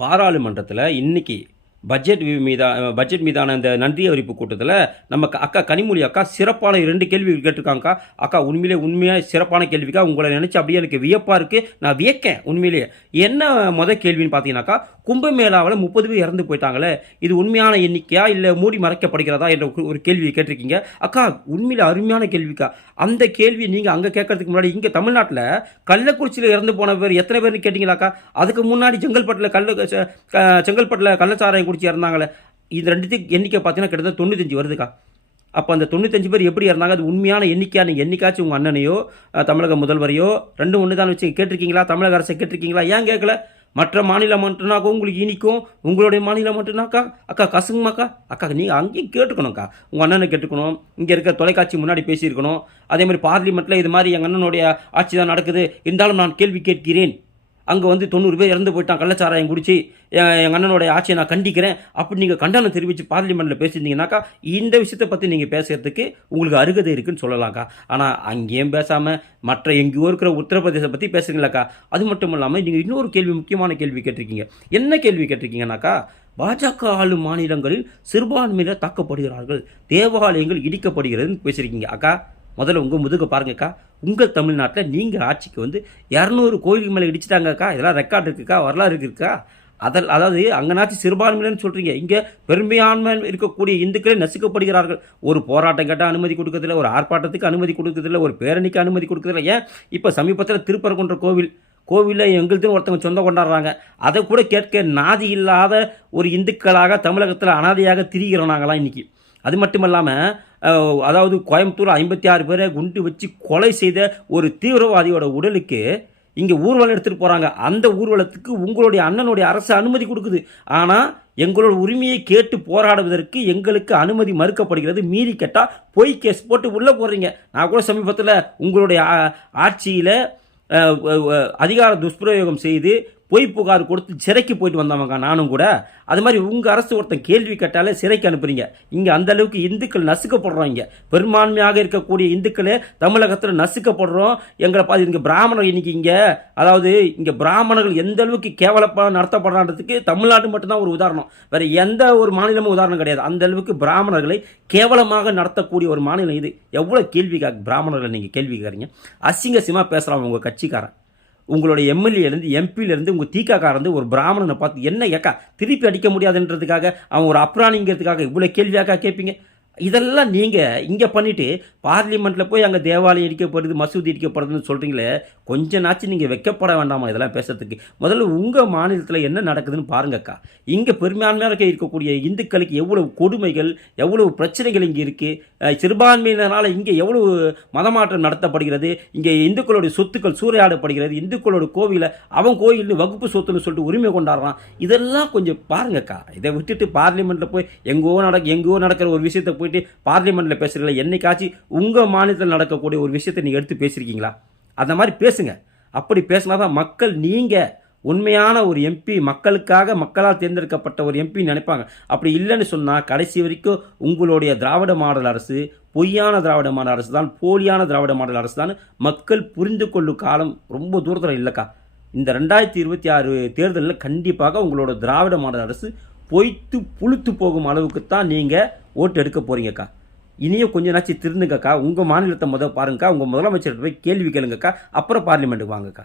பாராளுமன்றத்தில் இன்னைக்கு பட்ஜெட் மீதா பட்ஜெட் மீதான இந்த நன்றி அறிவிப்பு கூட்டத்தில் நம்ம அக்கா கனிமொழி அக்கா சிறப்பான இரண்டு கேள்வி கேட்டிருக்காங்கக்கா. அக்கா உண்மையிலே உண்மையாக சிறப்பான கேள்விக்கா. உங்களை நினச்சி அப்படியே எனக்கு வியப்பாக இருக்குது நான் வியக்கேன் உண்மையிலேயே. என்ன மொதல் கேள்வின்னு பார்த்தீங்கன்னாக்கா கும்பமேளாவில் முப்பது பேர் இறந்து போயிட்டாங்களே. இது உண்மையான எண்ணிக்கையா இல்லை மூடி மறைக்கப்படுகிறதா என்ற ஒரு- ஒரு கேள்வியை கேட்டிருக்கீங்க. அக்கா உண்மையில் அருமையான கேள்விக்கா. அந்த கேள்வி நீங்கள் அங்கே கேட்கறதுக்கு முன்னாடி இங்கே தமிழ்நாட்டில் கள்ளக்குறிச்சியில் இறந்து போன பேர் எத்தனை பேர்னு கேட்டிங்களாக்கா? அதுக்கு முன்னாடி செங்கல்பட்டில் கள்ள க- செங்கல்பட்டில் கள்ளச்சாராயம் குடிச்சு இறந்தாங்களே? இது ரெண்டுத்துக்கு எண்ணிக்கை பார்த்தீங்கன்னா கிட்டத்தட்ட தொண்ணூத்தஞ்சு வருதுக்கா. அப்போ அந்த தொண்ணூத்தஞ்சு பேர் எப்படி இறந்தாங்க? அது உண்மையான எண்ணிக்கையா? நீங்கள் என்னைக்காச்சும் உங்கள் அண்ணனையோ தமிழக முதல்வரையோ ரெண்டும் ஒன்று தான் வச்சு கேட்டிருக்கீங்களா? தமிழக அரசை கேட்டிருக்கீங்களா? ஏன் கேட்கல? மற்ற மாநிலம் மட்டும்னாக்கா உங்களுக்கு இனிக்கும். உங்களுடைய மாநிலம் மட்டும்னாக்கா? அக்கா கசுங்கம்மாக்கா? அக்கா நீங்கள் அங்கேயும் கேட்டுக்கணும்க்கா. உங்கள் அண்ணனை கேட்டுக்கணும். இங்கே இருக்க தொலைக்காட்சி முன்னாடி பேசியிருக்கணும். அதே மாதிரி பார்லிமெண்ட்டில் இது மாதிரி எங்கள் அண்ணனுடைய ஆட்சி தான் நடக்குது. இருந்தாலும் நான் கேள்வி கேட்கிறேன். அங்கே வந்து தொண்ணூறு பேர் இறந்து போயிட்டான் கள்ளச்சாராயம் குடிச்சு எங்கள் அண்ணனுடைய ஆட்சியை நான் கண்டிக்கிறேன் அப்படி நீங்கள் கண்டனம் தெரிவித்து பார்லிமெண்ட்டில் பேசியிருந்தீங்கன்னாக்கா இந்த விஷயத்தை பற்றி நீங்கள் பேசுகிறதுக்கு உங்களுக்கு அருகதை இருக்குன்னு சொல்லலாம்க்கா. ஆனால் அங்கேயும் பேசாமல் மற்ற எங்கேயோ இருக்கிற உத்தரப்பிரதேசத்தை பற்றி பேசுறீங்களாக்கா அது மட்டும் இல்லாமல் நீங்கள் இன்னொரு கேள்வி முக்கியமான கேள்வி கேட்டிருக்கீங்க. என்ன கேள்வி கேட்டிருக்கீங்கன்னாக்கா பாஜக ஆளும் மாநிலங்களில் சிறுபான்மையினர் தாக்கப்படுகிறார்கள் தேவாலயங்கள் இடிக்கப்படுகிறதுன்னு பேசியிருக்கீங்க. அக்கா முதல்ல உங்கள் முதுக பாருங்கக்கா. உங்கள் தமிழ்நாட்டில் நீங்கள் ஆட்சிக்கு வந்து இரநூறு கோயிலுக்கு மேலே இடிச்சிட்டாங்கக்கா இதெல்லாம் ரெக்கார்ட் இருக்குக்கா வரலாறு இருக்குக்கா? அதில் அதாவது அங்கனாச்சும் சிறுபான்மையினர்னு சொல்கிறீங்க இங்கே பெரும்பான்மை இருக்கக்கூடிய இந்துக்களே நசுக்கப்படுகிறார்கள். ஒரு போராட்டம் கேட்டால் அனுமதி கொடுக்கறதில்ல ஒரு ஆர்ப்பாட்டத்துக்கு அனுமதி கொடுக்கறதில்ல ஒரு பேரணிக்கு அனுமதி கொடுக்கறதில்ல. ஏன்? இப்போ சமீபத்தில் திருப்பரங்குன்ற கோவில் கோவிலில் எங்களுதுன்னு ஒருத்தவங்க சொந்தம் கொண்டாடுறாங்க. அதை கூட கேட்க நாதி இல்லாத ஒரு இந்துக்களாக தமிழகத்தில் அனாதையாக திரிகிறோம் நாங்களாம் இன்றைக்கி அது மட்டும் இல்லாமல் அதாவது கோயம்புத்தூர் ஐம்பத்தி ஆறு பேரை குண்டு வச்சு கொலை செய்த ஒரு தீவிரவாதியோட உடலுக்கு இங்கே ஊர்வலம் எடுத்துகிட்டு போகிறாங்க அந்த ஊர்வலத்துக்கு உங்களுடைய அண்ணனுடைய அரசு அனுமதி கொடுக்குது. ஆனால் எங்களோட உரிமையை கேட்டு போராடுவதற்கு எங்களுக்கு அனுமதி மறுக்கப்படுகிறது. மீறி கேட்டால் பொய் கேஸ் போட்டு உள்ளே போடுறீங்க. நான் கூட சமீபத்தில் உங்களுடைய ஆட்சியில் அதிகார துஷ்பிரயோகம் செய்து பொய் புகார் கொடுத்து சிறைக்கு போயிட்டு வந்தவங்க நானும் கூட. அது மாதிரி உங்கள் அரசு ஒருத்தன் கேள்வி கேட்டாலே சிறைக்கு அனுப்புறீங்க. இங்கே அந்தளவுக்கு இந்துக்கள் நசுக்கப்படுறோம் இங்கே. பெரும்பான்மையாக இருக்கக்கூடிய இந்துக்களே தமிழகத்தில் நசுக்கப்படுறோம். எங்களை பார்த்து இங்கே பிராமணர் இன்றைக்கி இங்கே. அதாவது இங்கே பிராமணர்கள் எந்த அளவுக்கு கேவலப்பாக நடத்தப்படுறான்றதுக்கு தமிழ்நாடு மட்டும்தான் ஒரு உதாரணம். வேறு எந்த ஒரு மாநிலமும் உதாரணம் கிடையாது. அந்த அளவுக்கு பிராமணர்களை கேவலமாக நடத்தக்கூடிய ஒரு மாநிலம் இது. எவ்வளோ கேள்வி கா பிராமணர்களை நீங்கள் கேள்வி கேட்குறீங்க அசிங்கசியமாக பேசுகிறாங்க உங்கள் கட்சிக்காரன். உங்களுடைய எம்எல்ஏலேருந்து எம்பியிலேருந்து உங்கள் தீக்காக்காரந்து ஒரு பிராமணனை பார்த்து என்ன ஏக்கா திருப்பி அடிக்க முடியாதுன்றதுக்காக அவன் ஒரு அப்ராணிங்கிறதுக்காக இவ்வளோ கேள்வியாக்கா கேட்பீங்க இதெல்லாம் நீங்கள் இங்கே பண்ணிவிட்டு பார்லிமெண்ட்டில் போய் அங்கே தேவாலயம் இடிக்கப்படுது மசூதி இடிக்கப்படுதுன்னு சொல்கிறீங்களே கொஞ்ச நாச்சு நீங்கள் வைக்கப்பட வேண்டாமா இதெல்லாம் பேசுறதுக்கு? முதல்ல உங்கள் மாநிலத்தில் என்ன நடக்குதுன்னு பாருங்கக்கா. இங்கே பெரும்பான்மையாக இருக்கக்கூடிய இந்துக்களுக்கு எவ்வளவு கொடுமைகள் எவ்வளவு பிரச்சனைகள் இங்கே இருக்குது சிறுபான்மையினரால் இங்கே எவ்வளவு மதமாற்றம் நடத்தப்படுகிறது? இங்கே இந்துக்களுடைய சொத்துக்கள் சூறையாடப்படுகிறது. இந்துக்களோட கோவிலை அவன் கோயில்னு வகுப்பு சொத்துன்னு சொல்லிட்டு உரிமை கொண்டாடுறான். இதெல்லாம் கொஞ்சம் பாருங்கக்கா. இதை விட்டுட்டு பார்லிமெண்ட்டில் போய் எங்கோ நடக்க எங்கோ நடக்கிற ஒரு விஷயத்தை போய் போயிட்டு பார்லிமெண்ட்டில் பேசுகிறீங்களா என்னைக்காச்சும் உங்கள் மாநிலத்தில் நடக்கக்கூடிய ஒரு விஷயத்தை நீங்கள் எடுத்து பேசியிருக்கீங்களா அந்த மாதிரி பேசுங்க. அப்படி பேசினா தான் மக்கள் நீங்கள் உண்மையான ஒரு எம்பி மக்களுக்காக மக்களால் தேர்ந்தெடுக்கப்பட்ட ஒரு எம்பி நினைப்பாங்க. அப்படி இல்லைன்னு சொன்னால் கடைசி வரைக்கும் உங்களுடைய திராவிட மாடல் அரசு பொய்யான திராவிட மாடல் அரசு தான் போலியான திராவிட மாடல் அரசு தான் மக்கள் புரிந்து கொள்ளும் காலம் ரொம்ப தூரத்தில் இல்லைக்கா. இந்த ரெண்டாயிரத்தி இருபத்தி ஆறு தேர்தலில் கண்டிப்பாக உங்களோட திராவிட மாடல் அரசு பொய்த்து புழுத்து போகும் அளவுக்கு தான் நீங்கள் ஓட்டு எடுக்க போகிறீங்கக்கா இனியும் கொஞ்ச நாச்சு திருந்துங்கக்கா. உங்கள் மாநிலத்தை முதல் பாருங்கக்கா. உங்கள் முதலமைச்சர்கிட்ட போய் கேள்வி கேளுங்கக்கா. அப்புறம் பார்லிமெண்ட்டுக்கு வாங்கக்கா.